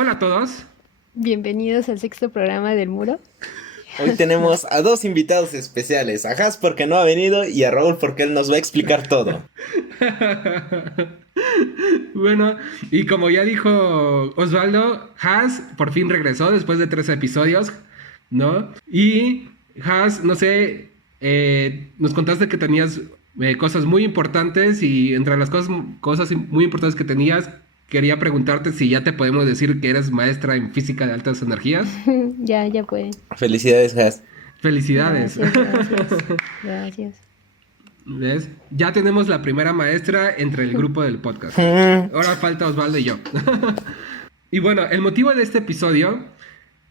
Hola a todos. Bienvenidos al sexto programa del Muro. Hoy tenemos a dos invitados especiales, a Has porque no ha venido y a Raúl porque él nos va a explicar todo. Bueno, y como ya dijo Osvaldo, Has por fin regresó después de 3 episodios, ¿no? Y Has, no sé, nos contaste que tenías cosas muy importantes y entre las cosas muy importantes que tenías, quería preguntarte si ya te podemos decir que eres maestra en física de altas energías. Ya pueden. Felicidades, Has. Felicidades. Gracias. ¿Ves? Ya tenemos la primera maestra entre el grupo del podcast. Ahora falta Osvaldo y yo. Y bueno, el motivo de este episodio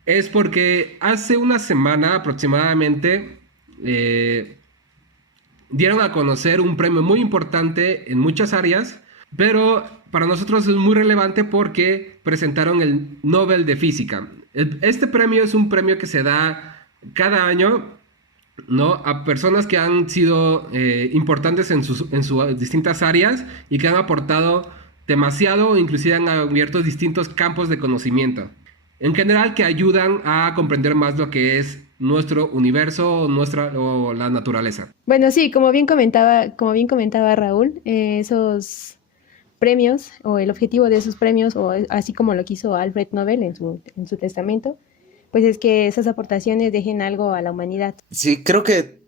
es porque hace una semana aproximadamente dieron a conocer un premio muy importante en muchas áreas, pero para nosotros es muy relevante porque presentaron el Nobel de Física. Este premio es un premio que se da cada año, ¿no? A personas que han sido importantes en sus distintas áreas y que han aportado demasiado, inclusive han abierto distintos campos de conocimiento. En general, que ayudan a comprender más lo que es nuestro universo, o la naturaleza. Bueno, sí, como bien comentaba Raúl, esos premios o el objetivo de esos premios, o así como lo quiso Alfred Nobel en su testamento, pues es que esas aportaciones dejen algo a la humanidad. Sí, creo que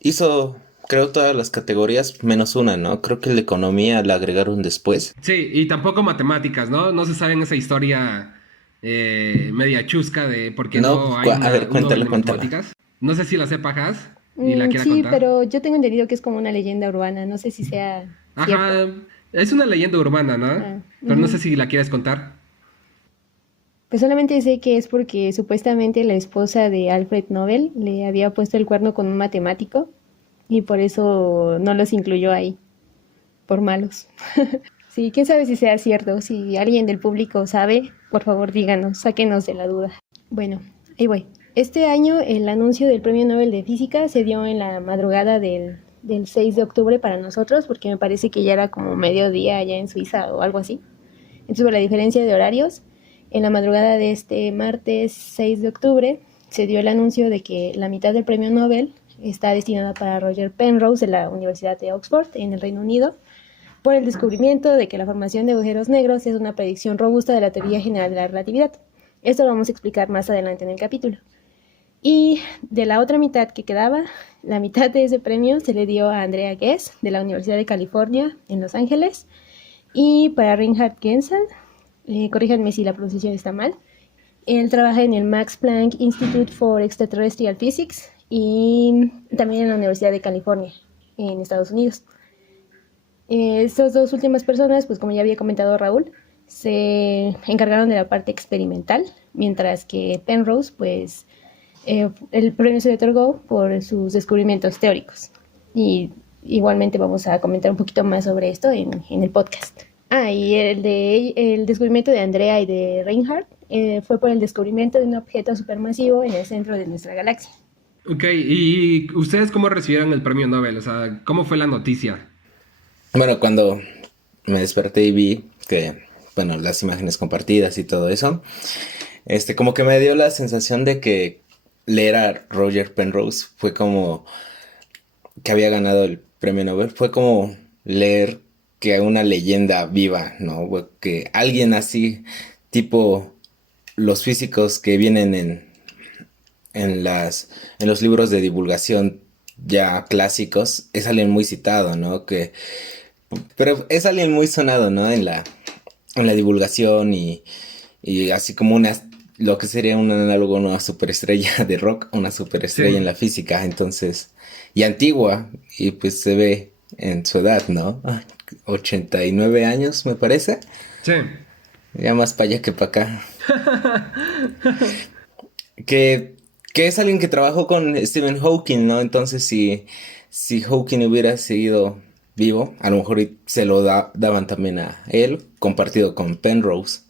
hizo, creo, todas las categorías menos una, ¿no? Creo que la economía la agregaron después. Sí, y tampoco matemáticas, ¿no? No se sabe en esa historia media chusca de por qué No, no hay a ver, un Nobel cuéntala, de cuéntala. matemáticas. No sé si la sepa Has y la quiera Sí, contar. pero yo tengo entendido que es como una leyenda urbana, no sé si sea cierto. Ajá, es una leyenda urbana, ¿no? Ah, Pero no sé ujú. si la quieres contar. Pues solamente sé que es porque supuestamente la esposa de Alfred Nobel le había puesto el cuerno con un matemático y por eso no los incluyó ahí, por malos. Sí, quién sabe si sea cierto. Si alguien del público sabe, por favor díganos, sáquenos de la duda. Bueno, ahí voy. Este año el anuncio del Premio Nobel de Física se dio en la madrugada del 6 de octubre para nosotros, porque me parece que ya era como mediodía allá en Suiza o algo así. Entonces, por la diferencia de horarios, en la madrugada de este martes 6 de octubre se dio el anuncio de que la mitad del Premio Nobel está destinada para Roger Penrose de la Universidad de Oxford en el Reino Unido, por el descubrimiento de que la formación de agujeros negros es una predicción robusta de la teoría general de la relatividad. Esto lo vamos a explicar más adelante en el capítulo. Y de la otra mitad que quedaba, la mitad de ese premio se le dio a Andrea Ghez de la Universidad de California en Los Ángeles, y para Reinhard Genzel, corríjanme si la pronunciación está mal, él trabaja en el Max Planck Institute for Extraterrestrial Physics y también en la Universidad de California en Estados Unidos. Estas dos últimas personas, pues como ya había comentado Raúl, se encargaron de la parte experimental, mientras que Penrose, pues el premio se le otorgó por sus descubrimientos teóricos. Y igualmente vamos a comentar un poquito más sobre esto en el podcast. Y el descubrimiento de Andrea y de Reinhardt fue por el descubrimiento de un objeto supermasivo en el centro de nuestra galaxia. Ok, ¿y ustedes cómo recibieron el premio Nobel? O sea, ¿cómo fue la noticia? Bueno, cuando me desperté y vi que, bueno, las imágenes compartidas y todo eso, como que me dio la sensación de que leer a Roger Penrose fue como que había ganado el premio Nobel, fue como leer que una leyenda viva, ¿no? Que alguien así, tipo los físicos que vienen en los libros de divulgación ya clásicos, es alguien muy citado, ¿no? Pero es alguien muy sonado, ¿no? En la divulgación y así como lo que sería un análogo a una superestrella de rock, una superestrella en Sí, la física, entonces, y antigua, y pues se ve en su edad, ¿no? 89 años, me parece, sí. ya más para allá que para acá. Que, que es alguien que trabajó con Stephen Hawking, ¿no? Entonces, si Hawking hubiera seguido vivo, a lo mejor se lo daban también a él, compartido con Penrose.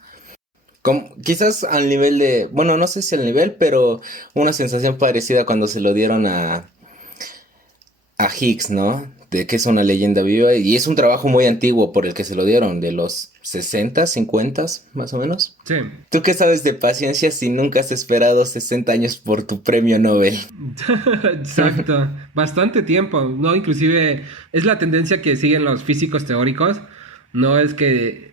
Quizás al nivel de, bueno, no sé si al nivel, pero una sensación parecida cuando se lo dieron a Higgs, ¿no? de que es una leyenda viva y es un trabajo muy antiguo por el que se lo dieron, de los 60, 50 más o menos. Sí. ¿Tú qué sabes de paciencia si nunca has esperado 60 años por tu premio Nobel? Exacto, bastante tiempo, ¿no? Inclusive es la tendencia que siguen los físicos teóricos, no es que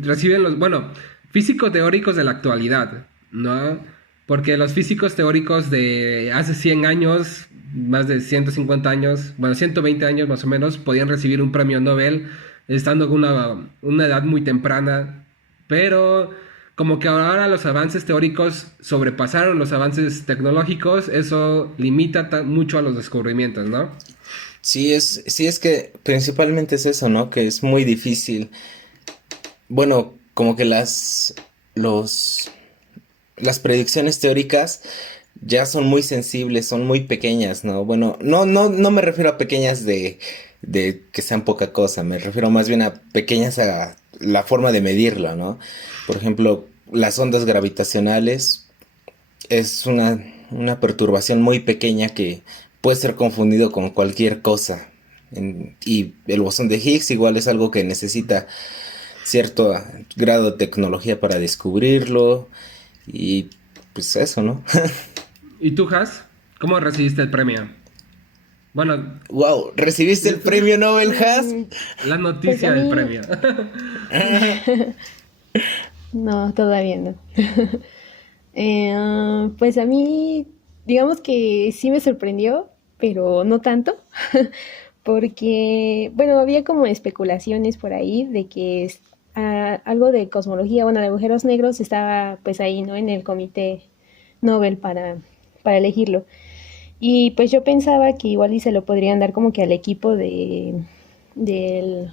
reciben los, bueno, físicos teóricos de la actualidad, ¿no? Porque los físicos teóricos de hace 100 años, más de 150 años, bueno, 120 años más o menos, podían recibir un premio Nobel estando en una edad muy temprana, pero como que ahora los avances teóricos sobrepasaron los avances tecnológicos, eso limita mucho a los descubrimientos, ¿no? Sí es que principalmente es eso, ¿no? Que es muy difícil. Bueno, como que los, las predicciones teóricas ya son muy sensibles, son muy pequeñas, ¿no? Bueno, no me refiero a pequeñas de que sean poca cosa, me refiero más bien a pequeñas a la forma de medirlo, ¿no? Por ejemplo, las ondas gravitacionales es una perturbación muy pequeña que puede ser confundido con cualquier cosa. Y el bosón de Higgs igual es algo que necesita cierto grado de tecnología para descubrirlo y pues eso, ¿no? ¿Y tú, Has? ¿Cómo recibiste el premio? Bueno, Wow, ¿recibiste el premio Nobel, Has? la Pues a noticia del mí, premio. no, todavía no. Pues a mí, digamos que sí me sorprendió, pero no tanto, porque, bueno, había como especulaciones por ahí de que algo de cosmología, bueno, de agujeros negros estaba pues ahí, ¿no? En el comité Nobel para elegirlo. Y pues yo pensaba que igual y se lo podrían dar como que al equipo del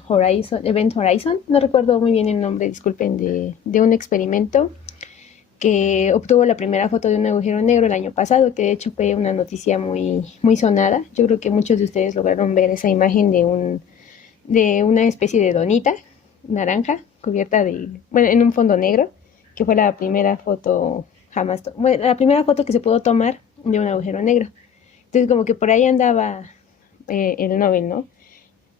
Horizon, Event Horizon, no recuerdo muy bien el nombre, disculpen, de un experimento que obtuvo la primera foto de un agujero negro el año pasado, que de hecho fue una noticia muy sonada. Yo creo que muchos de ustedes lograron ver esa imagen de una especie de donita naranja cubierta bueno, en un fondo negro, que fue la primera foto bueno, la primera foto que se pudo tomar de un agujero negro. Entonces como que por ahí andaba el Nobel, ¿no?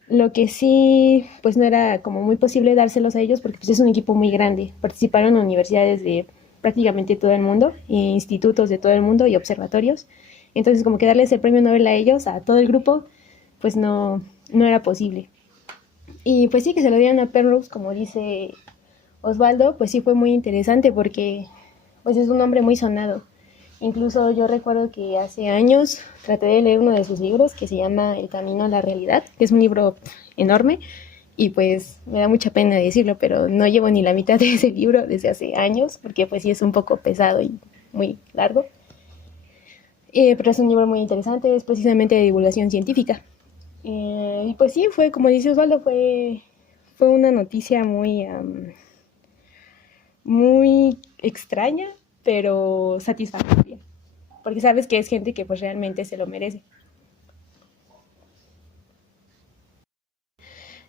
Lo que sí, pues no era como muy posible dárselos a ellos porque pues es un equipo muy grande. Participaron universidades de prácticamente todo el mundo, institutos de todo el mundo y observatorios. Entonces como que darles el premio Nobel a ellos, a todo el grupo, pues no era posible. Y pues sí, que se lo dieron a Penrose, como dice Osvaldo, pues sí fue muy interesante porque pues es un hombre muy sonado. Incluso yo recuerdo que hace años traté de leer uno de sus libros que se llama El Camino a la Realidad, que es un libro enorme y pues me da mucha pena decirlo, pero no llevo ni la mitad de ese libro desde hace años porque pues sí es un poco pesado y muy largo. Pero es un libro muy interesante, es precisamente de divulgación científica. Y pues sí, fue como dice Osvaldo, fue una noticia muy extraña, pero satisfactoria, porque sabes que es gente que pues realmente se lo merece.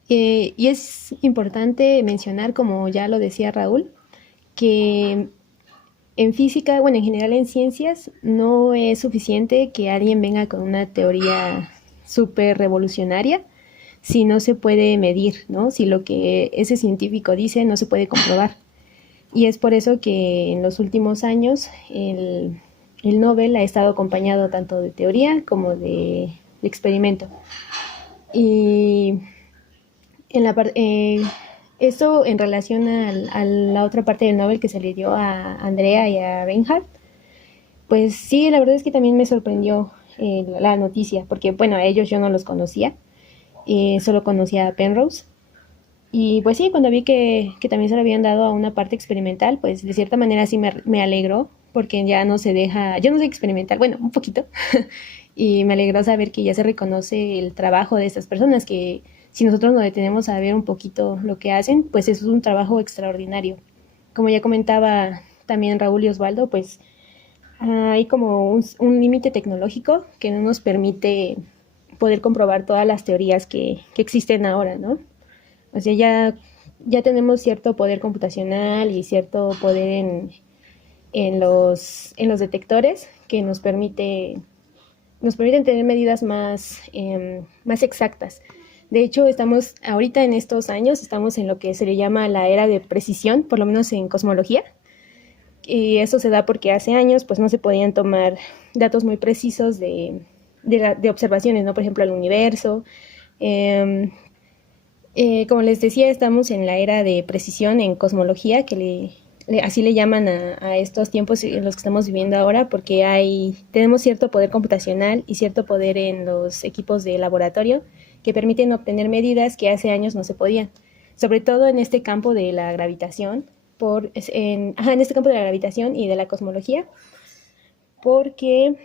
Y es importante mencionar, como ya lo decía Raúl, que en física, bueno, en general en ciencias, no es suficiente que alguien venga con una teoría súper revolucionaria si no se puede medir, ¿no? Si lo que ese científico dice no se puede comprobar. Y es por eso que en los últimos años el Nobel ha estado acompañado tanto de teoría como de experimento. Y en eso en relación a la otra parte del Nobel que se le dio a Andrea y a Reinhardt, pues sí, la verdad es que también me sorprendió la noticia, porque bueno, a ellos yo no los conocía, solo conocía a Penrose. Y pues sí, cuando vi que también se lo habían dado a una parte experimental, pues de cierta manera sí me alegró, porque ya no se deja, yo no soy experimental, bueno, un poquito, y me alegró saber que ya se reconoce el trabajo de estas personas, que si nosotros nos detenemos a ver un poquito lo que hacen, pues eso es un trabajo extraordinario. Como ya comentaba también Raúl y Osvaldo, pues hay como un límite tecnológico que no nos permite poder comprobar todas las teorías que existen ahora, ¿no? O sea, ya tenemos cierto poder computacional y cierto poder en los detectores que nos permite nos permiten tener medidas más exactas. De hecho, estamos ahorita en estos años, estamos en lo que se le llama la era de precisión, por lo menos en cosmología. Y eso se da porque hace años pues no se podían tomar datos muy precisos de observaciones, ¿no? Por ejemplo, el universo. Como les decía, estamos en la era de precisión en cosmología, que así le llaman a estos tiempos en los que estamos viviendo ahora, porque tenemos cierto poder computacional y cierto poder en los equipos de laboratorio que permiten obtener medidas que hace años no se podían, sobre todo en este campo de la gravitación, en este campo de la gravitación y de la cosmología, porque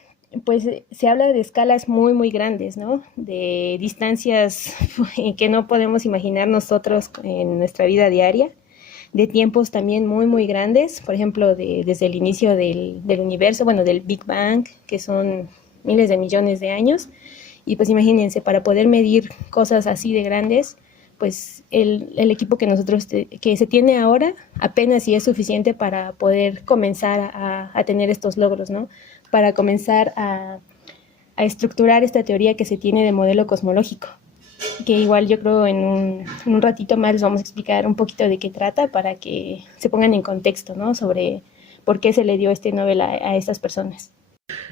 pues se habla de escalas muy, muy grandes, ¿no? De distancias que no podemos imaginar nosotros en nuestra vida diaria, de tiempos también muy, muy grandes, por ejemplo, desde el inicio del universo, bueno, del Big Bang, que son miles de millones de años. Y pues imagínense, para poder medir cosas así de grandes, pues el equipo que se tiene ahora apenas sí es suficiente para poder comenzar a tener estos logros, ¿no? Para comenzar a estructurar esta teoría que se tiene de modelo cosmológico, que igual yo creo en un ratito más les vamos a explicar un poquito de qué trata para que se pongan en contexto, ¿no? Sobre por qué se le dio este Nobel a estas personas.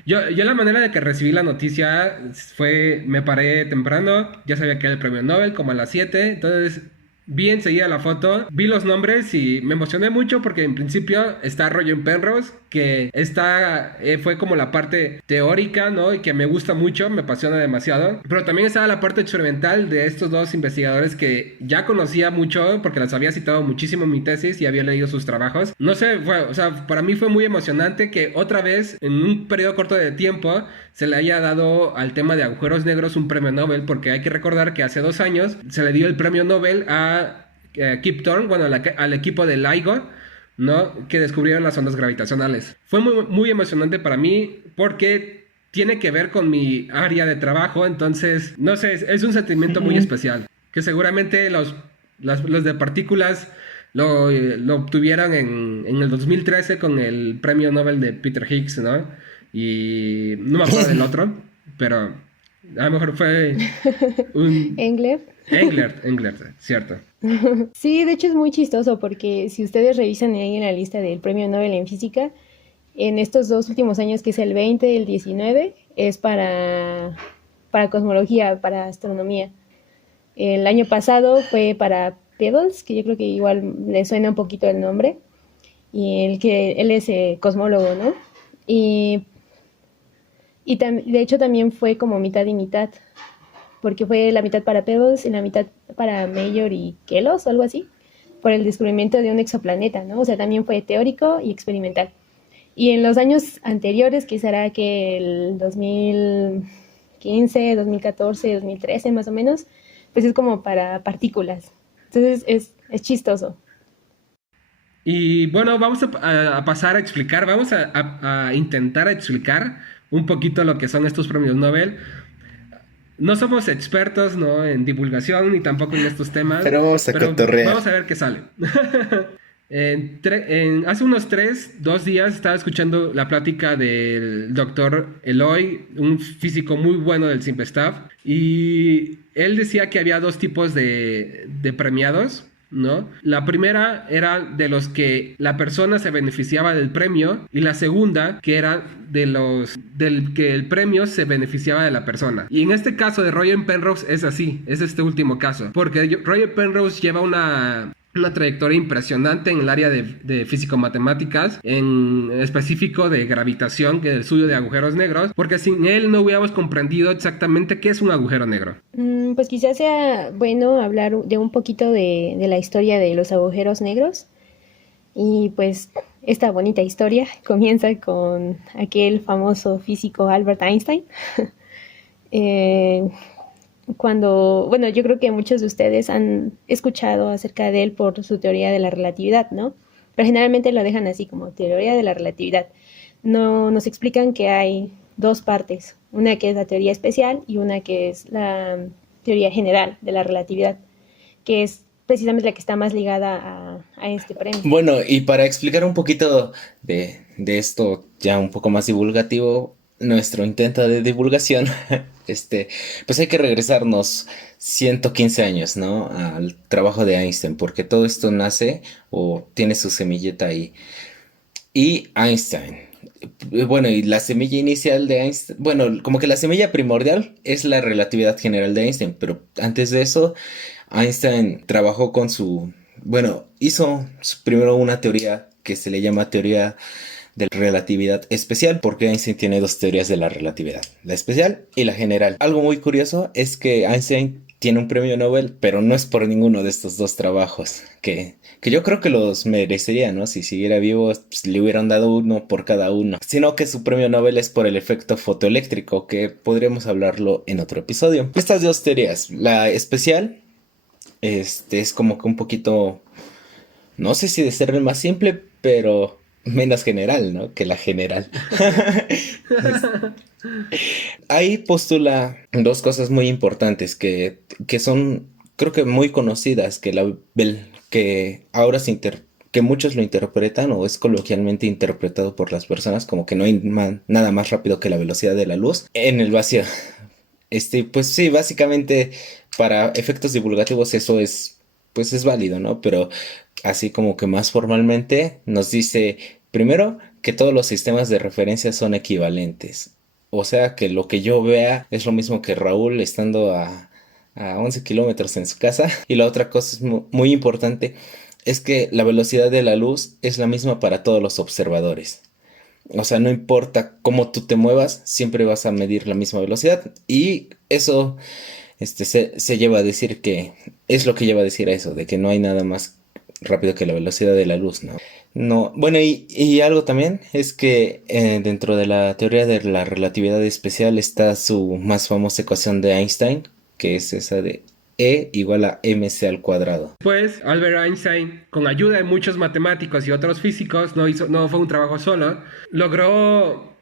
Yo la manera de que recibí la noticia fue, me paré temprano, ya sabía que era el premio Nobel, como a las 7, entonces vi enseguida la foto, vi los nombres y me emocioné mucho porque en principio está Roger Penrose, que fue como la parte teórica, ¿no? Y que me gusta mucho, me apasiona demasiado. Pero también estaba la parte experimental de estos dos investigadores que ya conocía mucho porque las había citado muchísimo en mi tesis y había leído sus trabajos. No sé, para mí fue muy emocionante que otra vez, en un periodo corto de tiempo, se le haya dado al tema de agujeros negros un premio Nobel, porque hay que recordar que hace 2 años se le dio el premio Nobel a Kip Thorne, bueno, al equipo de LIGO, ¿no? Que descubrieron las ondas gravitacionales. Fue muy, muy emocionante para mí porque tiene que ver con mi área de trabajo, entonces, no sé, es un sentimiento muy especial, que seguramente los de partículas lo obtuvieron en el 2013 con el premio Nobel de Peter Higgs, ¿no? Y no me acuerdo del otro, pero a lo mejor fue un... Englert, cierto. Sí, de hecho es muy chistoso porque si ustedes revisan ahí en la lista del premio Nobel en física, en estos 2 últimos años, que es el 20 y el 19, es para cosmología, para astronomía. El año pasado fue para Pebbles, que yo creo que igual le suena un poquito el nombre, y él es cosmólogo, ¿no? Y de hecho también fue como mitad y mitad, porque fue la mitad para Pebbles y la mitad para Mayor y Kellos o algo así, por el descubrimiento de un exoplaneta, ¿no? O sea, también fue teórico y experimental. Y en los años anteriores, que será que el 2015, 2014, 2013 más o menos, pues es como para partículas. Entonces es chistoso. Y bueno, vamos a pasar a explicar, vamos a intentar explicar un poquito lo que son estos premios Nobel. No somos expertos, ¿no? En divulgación ni tampoco en estos temas. Pero vamos a cotorrear. Vamos a ver qué sale. Hace unos 2 días estaba escuchando la plática del doctor Eloy, un físico muy bueno del CIMPESTAF, y él decía que había 2 tipos de premiados, ¿no? La primera era de los que la persona se beneficiaba del premio, y la segunda que era del que el premio se beneficiaba de la persona. Y en este caso de Roger Penrose es así, es este último caso, porque Roger Penrose lleva una trayectoria impresionante en el área de físico-matemáticas, en específico de gravitación, que es el estudio de agujeros negros, porque sin él no hubiéramos comprendido exactamente qué es un agujero negro. Pues quizás sea bueno hablar de un poquito de la historia de los agujeros negros. Y pues esta bonita historia comienza con aquel famoso físico Albert Einstein. Bueno, yo creo que muchos de ustedes han escuchado acerca de él por su teoría de la relatividad, ¿no? Pero generalmente lo dejan así como teoría de la relatividad. No nos explican que hay 2 partes, una que es la teoría especial y una que es la teoría general de la relatividad, que es precisamente la que está más ligada a este premio. Bueno, y para explicar un poquito de esto ya un poco más divulgativo, nuestro intento de divulgación, pues hay que regresarnos 115 años, ¿no? Al trabajo de Einstein, porque todo esto nace o tiene su semilleta ahí. Y Einstein. Bueno, y la semilla inicial de Einstein, bueno, como que la semilla primordial es la relatividad general de Einstein, pero antes de eso, Einstein trabajó con bueno, hizo primero una teoría que se le llama teoría de relatividad especial, porque Einstein tiene dos teorías de la relatividad, la especial y la general. Algo muy curioso es que Einstein tiene un premio Nobel, pero no es por ninguno de estos dos trabajos, que yo creo que los merecería, ¿no? Si siguiera vivo, pues, le hubieran dado uno por cada uno, sino que su premio Nobel es por el efecto fotoeléctrico, que podríamos hablarlo en otro episodio. Estas dos teorías, la especial, es como que un poquito, no sé si de ser el más simple, pero menos general, ¿no? Que la general. Ahí postula dos cosas muy importantes que son, creo que muy conocidas, que ahora que muchos lo interpretan o es coloquialmente interpretado por las personas como que no hay nada más rápido que la velocidad de la luz en el vacío. Pues sí, básicamente para efectos divulgativos eso pues es válido, ¿no? Pero así como que más formalmente nos dice, primero, que todos los sistemas de referencia son equivalentes. O sea, que lo que yo vea es lo mismo que Raúl estando a 11 kilómetros en su casa. Y la otra cosa es muy importante, es que la velocidad de la luz es la misma para todos los observadores. O sea, no importa cómo tú te muevas, siempre vas a medir la misma velocidad. Y eso se lleva a decir que es lo que lleva a decir a eso, de que no hay nada más rápido que la velocidad de la luz, ¿no? No, bueno, y algo también es que dentro de la teoría de la relatividad especial está su más famosa ecuación de Einstein, que es esa de E igual a mc al cuadrado. Pues Albert Einstein, con ayuda de muchos matemáticos y otros físicos, no fue un trabajo solo, logró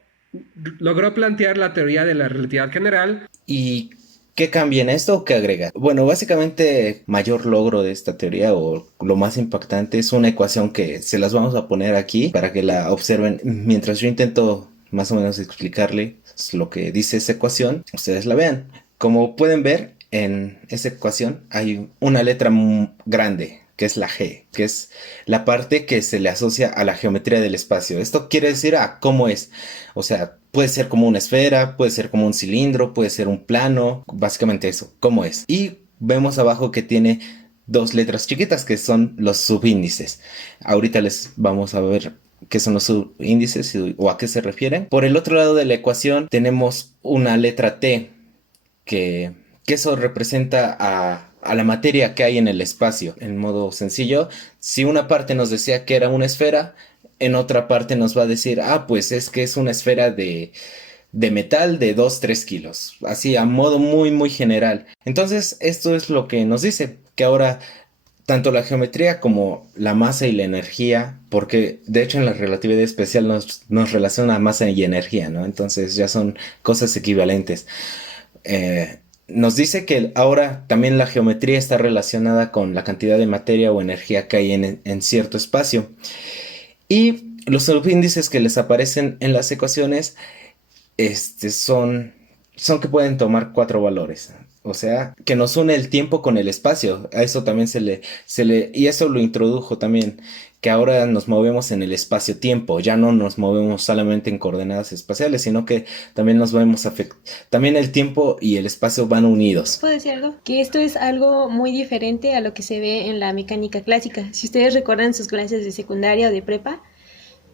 plantear la teoría de la relatividad general. ¿Y qué cambia en esto o qué agrega? Bueno, básicamente mayor logro de esta teoría o lo más impactante es una ecuación que se las vamos a poner aquí para que la observen mientras yo intento más o menos explicarle lo que dice esa ecuación, ustedes la vean. Como pueden ver, en esa ecuación hay una letra grande, que es la G, que es la parte que se le asocia a la geometría del espacio. Esto quiere decir a cómo es. O sea, puede ser como una esfera, puede ser como un cilindro, puede ser un plano, básicamente eso, cómo es. Y vemos abajo que tiene dos letras chiquitas que son los subíndices. Ahorita les vamos a ver qué son los subíndices o a qué se refieren. Por el otro lado de la ecuación tenemos una letra T que eso representa a la materia que hay en el espacio. En modo sencillo, si una parte nos decía que era una esfera, en otra parte nos va a decir, pues es que es una esfera de metal de 2-3 kilos. Así, a modo muy, muy general. Entonces, esto es lo que nos dice, que ahora tanto la geometría como la masa y la energía, porque de hecho en la relatividad especial nos relaciona masa y energía, ¿no? Entonces ya son cosas equivalentes. Nos dice que ahora también la geometría está relacionada con la cantidad de materia o energía que hay en cierto espacio. Y los subíndices que les aparecen en las ecuaciones son que pueden tomar 4 valores. O sea, que nos une el tiempo con el espacio. A eso también y eso lo introdujo también, que ahora nos movemos en el espacio-tiempo. Ya no nos movemos solamente en coordenadas espaciales, sino que también también el tiempo y el espacio van unidos. ¿Puedo decir algo? Que esto es algo muy diferente a lo que se ve en la mecánica clásica. Si ustedes recuerdan sus clases de secundaria o de prepa,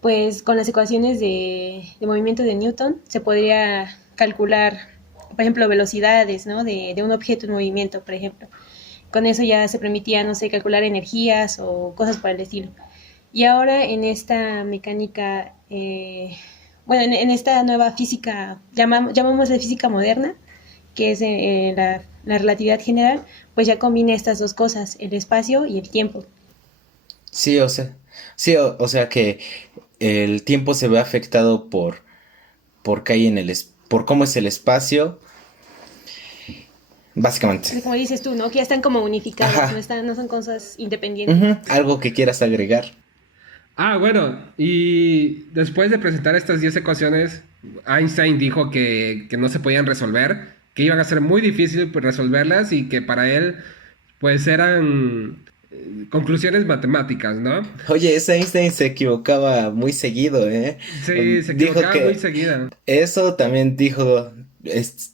pues con las ecuaciones de movimiento de Newton se podría calcular, por ejemplo, velocidades, ¿no? de un objeto en movimiento, por ejemplo. Con eso ya se permitía, no sé, calcular energías o cosas por el estilo. Y ahora en esta mecánica, en esta nueva física, llamamos de física moderna, que es la relatividad general, pues ya combina estas dos cosas, el espacio y el tiempo. Sí, o sea que el tiempo se ve afectado por qué hay por cómo es el espacio, básicamente. Como dices tú, ¿no? Que ya están como unificadas, no son cosas independientes. ¿Algo que quieras agregar? Bueno, y después de presentar estas 10 ecuaciones, Einstein dijo que no se podían resolver, que iban a ser muy difícil resolverlas y que para él, pues eran conclusiones matemáticas, ¿no? Oye, ese Einstein se equivocaba muy seguido, ¿eh? Sí, se Dijo equivocaba muy que seguida. eso también dijo,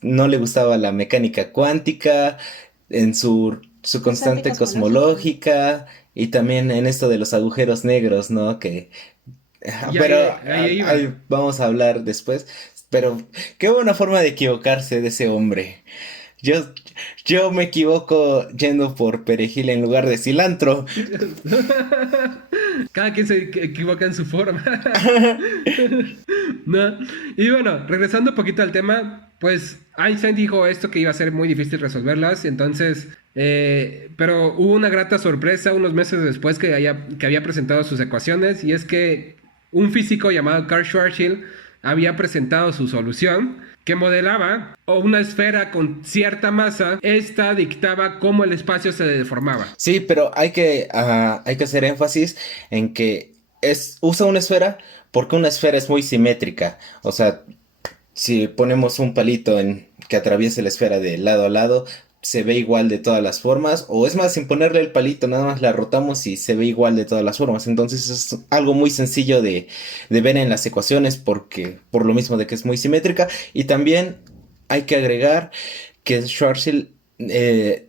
no le gustaba la mecánica cuántica, en su Constante constante cosmológica. cosmológica y también en esto de los agujeros negros, ¿no? Y Pero ahí ahí iba. vamos a hablar después. Pero qué buena forma de equivocarse de ese hombre. Yo, yo me equivoco yendo por perejil en lugar de cilantro. Cada quien se equivoca en su forma. ¿No? Y bueno, regresando un poquito al tema, pues Einstein dijo esto que iba a ser muy difícil resolverlas, entonces, pero hubo una grata sorpresa unos meses después que había presentado sus ecuaciones, y es que un físico llamado Karl Schwarzschild había presentado su solución que modelaba una esfera con cierta masa. Esta dictaba cómo el espacio se deformaba. Sí, pero hay que hacer énfasis en que usa una esfera porque una esfera es muy simétrica. O sea, si ponemos un palito que atraviese la esfera de lado a lado, se ve igual de todas las formas. O es más, sin ponerle el palito, nada más la rotamos y se ve igual de todas las formas. Entonces es algo muy sencillo de ver en las ecuaciones porque, por lo mismo de que es muy simétrica. Y también hay que agregar que Schwarzschild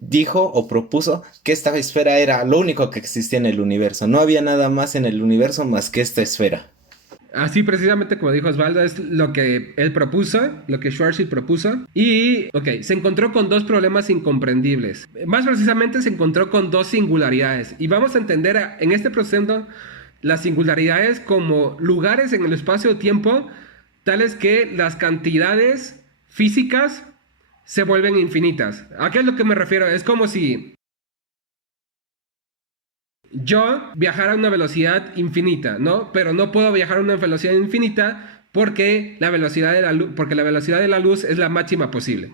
dijo o propuso que esta esfera era lo único que existía en el universo. No había nada más en el universo más que esta esfera. Así precisamente como dijo Osvaldo, es lo que él propuso, lo que Schwarzschild propuso. Y, ok, se encontró con dos problemas incomprendibles. Más precisamente se encontró con dos singularidades. Y vamos a entender en este proceso las singularidades como lugares en el espacio-tiempo tales que las cantidades físicas se vuelven infinitas. ¿A qué es lo que me refiero? Es como si yo viajara a una velocidad infinita, ¿no? Pero no puedo viajar a una velocidad infinita porque la velocidad de la luz es la máxima posible.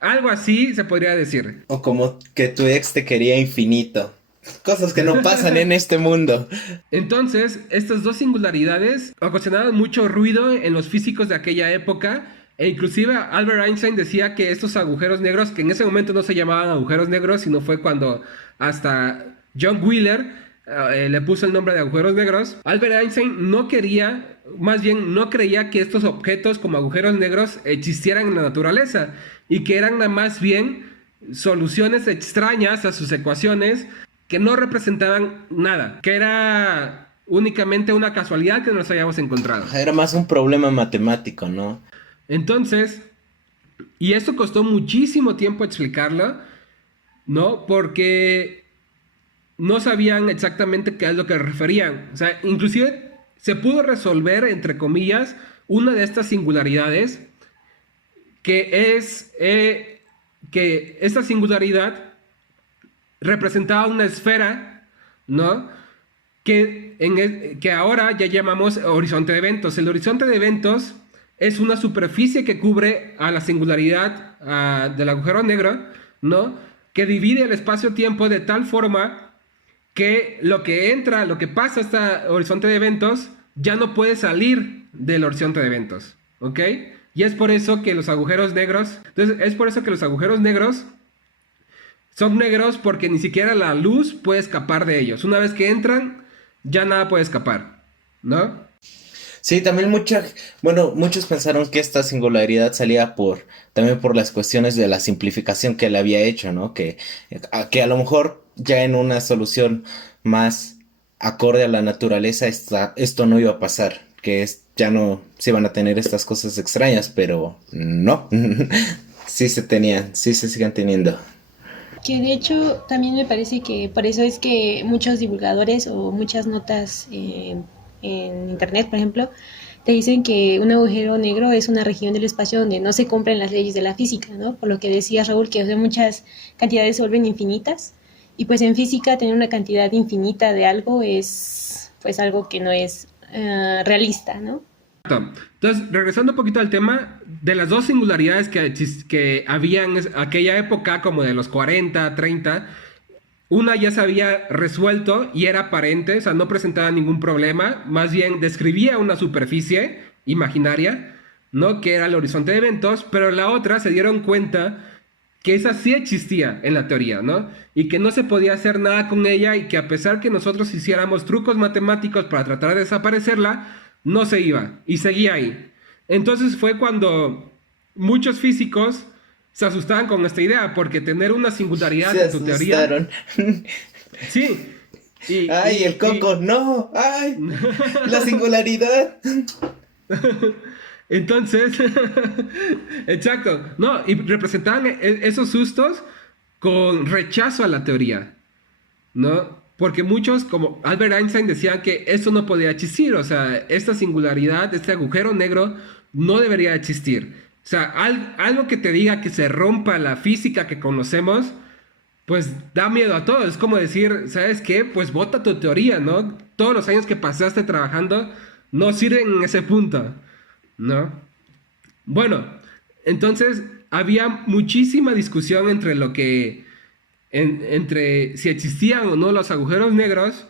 Algo así se podría decir. O como que tu ex te quería infinito. Cosas que no pasan en este mundo. Entonces, estas dos singularidades ocasionaban mucho ruido en los físicos de aquella época, e inclusive Albert Einstein decía que estos agujeros negros, que en ese momento no se llamaban agujeros negros, sino fue cuando hasta John Wheeler le puso el nombre de agujeros negros. Albert Einstein no quería, más bien no creía que estos objetos como agujeros negros existieran en la naturaleza y que eran más bien soluciones extrañas a sus ecuaciones que no representaban nada, que era únicamente una casualidad que nos hayamos encontrado. Era más un problema matemático, ¿no? Entonces, y esto costó muchísimo tiempo explicarlo, ¿no? Porque no sabían exactamente qué es lo que referían. O sea, inclusive se pudo resolver, entre comillas, una de estas singularidades, que es que esta singularidad representaba una esfera, ¿no? Que ahora ya llamamos horizonte de eventos. El horizonte de eventos es una superficie que cubre a la singularidad del agujero negro, ¿no? Que divide el espacio-tiempo de tal forma que lo que pasa hasta horizonte de eventos, ya no puede salir del horizonte de eventos, ¿ok? Y es por eso que los agujeros negros, son negros porque ni siquiera la luz puede escapar de ellos. Una vez que entran, ya nada puede escapar, ¿no? Sí, también muchos pensaron que esta singularidad salía también por las cuestiones de la simplificación que él había hecho, ¿no? Que a lo mejor ya en una solución más acorde a la naturaleza esto no iba a pasar, ya no se iban a tener estas cosas extrañas, pero no, sí se siguen teniendo. Que de hecho también me parece que por eso es que muchos divulgadores o muchas notas en internet, por ejemplo, te dicen que un agujero negro es una región del espacio donde no se cumplen las leyes de la física, ¿no? Por lo que decía Raúl, que muchas cantidades se vuelven infinitas, y pues en física tener una cantidad infinita de algo es pues algo que no es realista, ¿no? Entonces, regresando un poquito al tema de las dos singularidades que había en aquella época, como de los 40, 30, una ya se había resuelto y era aparente, o sea, no presentaba ningún problema, más bien describía una superficie imaginaria, ¿no? Que era el horizonte de eventos, pero la otra se dieron cuenta que esa sí existía en la teoría, ¿no? Y que no se podía hacer nada con ella y que a pesar que nosotros hiciéramos trucos matemáticos para tratar de desaparecerla, no se iba y seguía ahí. Entonces fue cuando muchos físicos se asustaban con esta idea, porque tener una singularidad Se en tu teoría... asustaron. Sí. ¡Ay, el coco! ¡No! ¡Ay! ¡La singularidad! Entonces, exacto, no, y representaban esos sustos con rechazo a la teoría, ¿no? Porque muchos, como Albert Einstein, decían que eso no podía existir, o sea, esta singularidad, este agujero negro, no debería existir. O sea, algo que te diga que se rompa la física que conocemos, pues da miedo a todos. Es como decir, ¿sabes qué? Pues bota tu teoría, ¿no? Todos los años que pasaste trabajando no sirven en ese punto, ¿no? Bueno, entonces había muchísima discusión entre lo que... entre si existían o no los agujeros negros,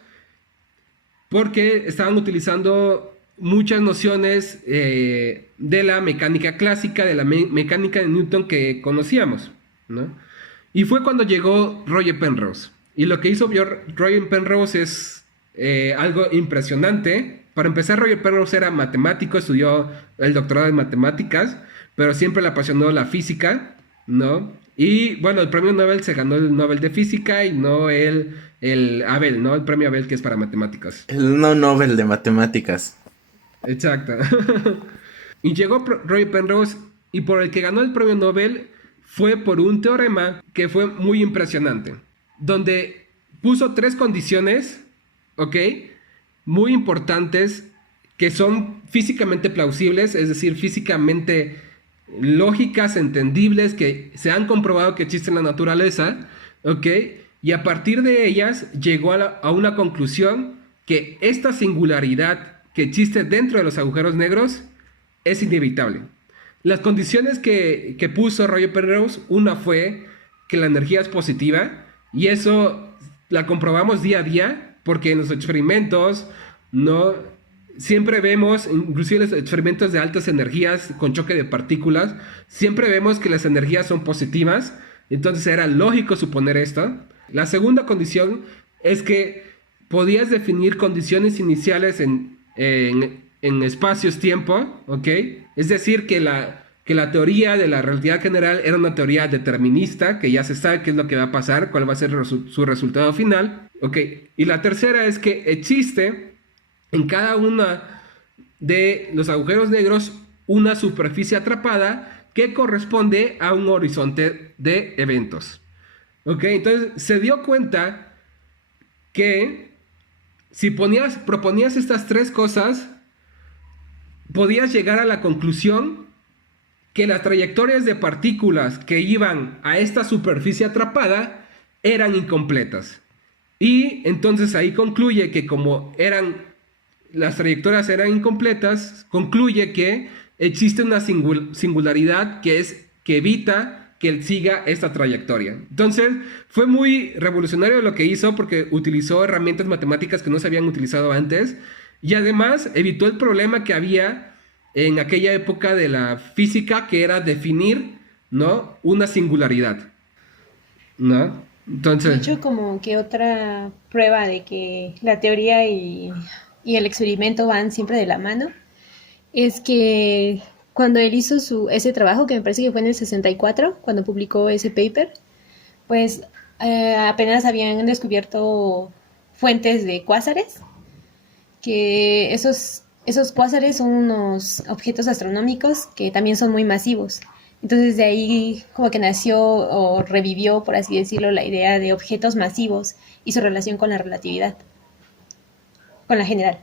porque estaban utilizando muchas nociones de la mecánica clásica, de la mecánica de Newton que conocíamos, ¿no? Y fue cuando llegó Roger Penrose. Y lo que hizo Roger Penrose es algo impresionante. Para empezar, Roger Penrose era matemático, estudió el doctorado en matemáticas, pero siempre le apasionó la física, ¿no? Y bueno, el premio Nobel se ganó el Nobel de Física y no el Abel, ¿no? El premio Abel, que es para matemáticas. El no Nobel de matemáticas. Exacto. Y llegó Roger Penrose y por el que ganó el premio Nobel fue por un teorema que fue muy impresionante, donde puso 3 condiciones, ¿ok? Muy importantes, que son físicamente plausibles, es decir, físicamente lógicas, entendibles, que se han comprobado que existen en la naturaleza, ¿ok? Y a partir de ellas llegó a una conclusión que esta singularidad que existe dentro de los agujeros negros es inevitable. Las condiciones que puso Roger Penrose, una fue que la energía es positiva, y eso la comprobamos día a día, porque en los experimentos, ¿no? Siempre vemos, inclusive en los experimentos de altas energías con choque de partículas, siempre vemos que las energías son positivas, entonces era lógico suponer esto. La segunda condición es que podías definir condiciones iniciales en espacios-tiempo, ¿ok? Es decir, que la teoría de la relatividad general era una teoría determinista, que ya se sabe qué es lo que va a pasar, cuál va a ser su resultado final, ¿ok? Y la tercera es que existe en cada uno de los agujeros negros una superficie atrapada que corresponde a un horizonte de eventos, ¿ok? Entonces se dio cuenta que si proponías estas 3 cosas, podías llegar a la conclusión que las trayectorias de partículas que iban a esta superficie atrapada eran incompletas. Y entonces ahí concluye que como las trayectorias eran incompletas, concluye que existe una singularidad que evita que él siga esta trayectoria. Entonces, fue muy revolucionario lo que hizo, porque utilizó herramientas matemáticas que no se habían utilizado antes, y además evitó el problema que había en aquella época de la física, que era definir, ¿no?, una singularidad, ¿no? Entonces, de hecho, como que otra prueba de que la teoría y el experimento van siempre de la mano, es que cuando él hizo ese trabajo, que me parece que fue en el 64, cuando publicó ese paper, pues apenas habían descubierto fuentes de cuásares, que esos cuásares son unos objetos astronómicos que también son muy masivos. Entonces de ahí como que nació o revivió, por así decirlo, la idea de objetos masivos y su relación con la relatividad, con la general.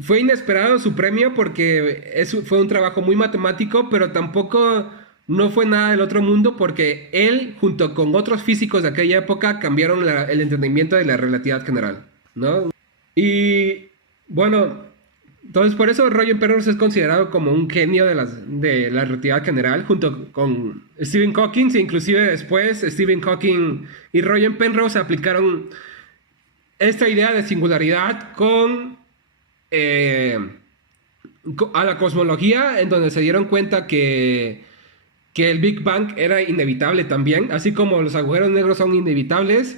fue inesperado su premio porque fue un trabajo muy matemático, pero tampoco no fue nada del otro mundo, porque él, junto con otros físicos de aquella época, cambiaron el entendimiento de la relatividad general, ¿no? Y bueno, Entonces, por eso Roger Penrose es considerado como un genio de la relatividad general, junto con Stephen Hawking, e inclusive después Stephen Hawking y Roger Penrose aplicaron esta idea de singularidad a la cosmología, en donde se dieron cuenta que el Big Bang era inevitable también, así como los agujeros negros son inevitables,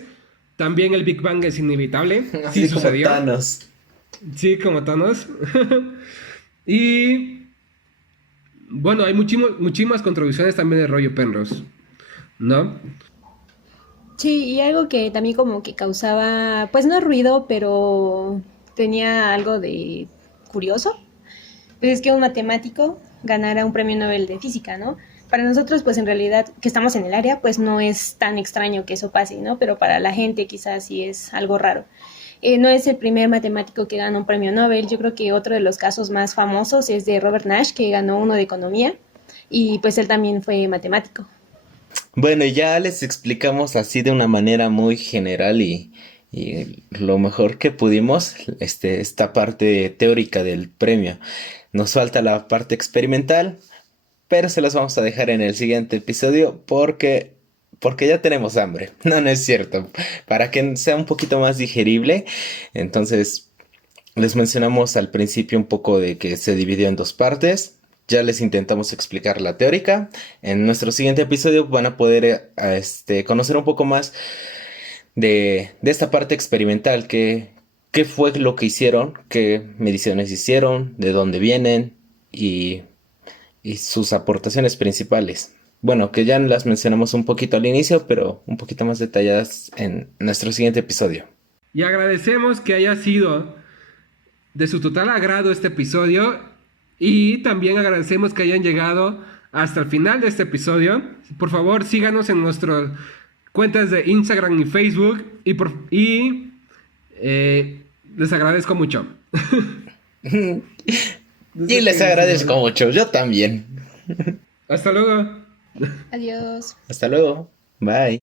también el Big Bang es inevitable. Así Sí como sucedió. Thanos. Sí, como Thanos. Y bueno, hay muchísimas contribuciones también de Roger Penrose, ¿no? Sí, y algo que también como que causaba, pues no ruido, pero tenía algo de curioso, pues es que un matemático ganara un premio Nobel de física, ¿no? Para nosotros, pues en realidad, que estamos en el área, pues no es tan extraño que eso pase, ¿no? Pero para la gente quizás sí es algo raro. No es el primer matemático que gana un premio Nobel. Yo creo que otro de los casos más famosos es de Robert Nash, que ganó uno de economía, y pues él también fue matemático. Bueno, ya les explicamos así de una manera muy general y lo mejor que pudimos, esta parte teórica del premio. Nos falta la parte experimental, pero se las vamos a dejar en el siguiente episodio porque ya tenemos hambre. No, no es cierto. Para que sea un poquito más digerible, entonces les mencionamos al principio un poco de que se dividió en dos partes. Ya les intentamos explicar la teórica. En nuestro siguiente episodio van a poder conocer un poco más de esta parte experimental. Qué fue lo que hicieron, qué mediciones hicieron, de dónde vienen y sus aportaciones principales. Bueno, que ya las mencionamos un poquito al inicio, pero un poquito más detalladas en nuestro siguiente episodio. Y agradecemos que haya sido de su total agrado este episodio y también agradecemos que hayan llegado hasta el final de este episodio. Por favor, síganos en nuestras cuentas de Instagram y Facebook les agradezco mucho. Y les agradezco mucho, yo también. Hasta luego. Adiós. Hasta luego. Bye.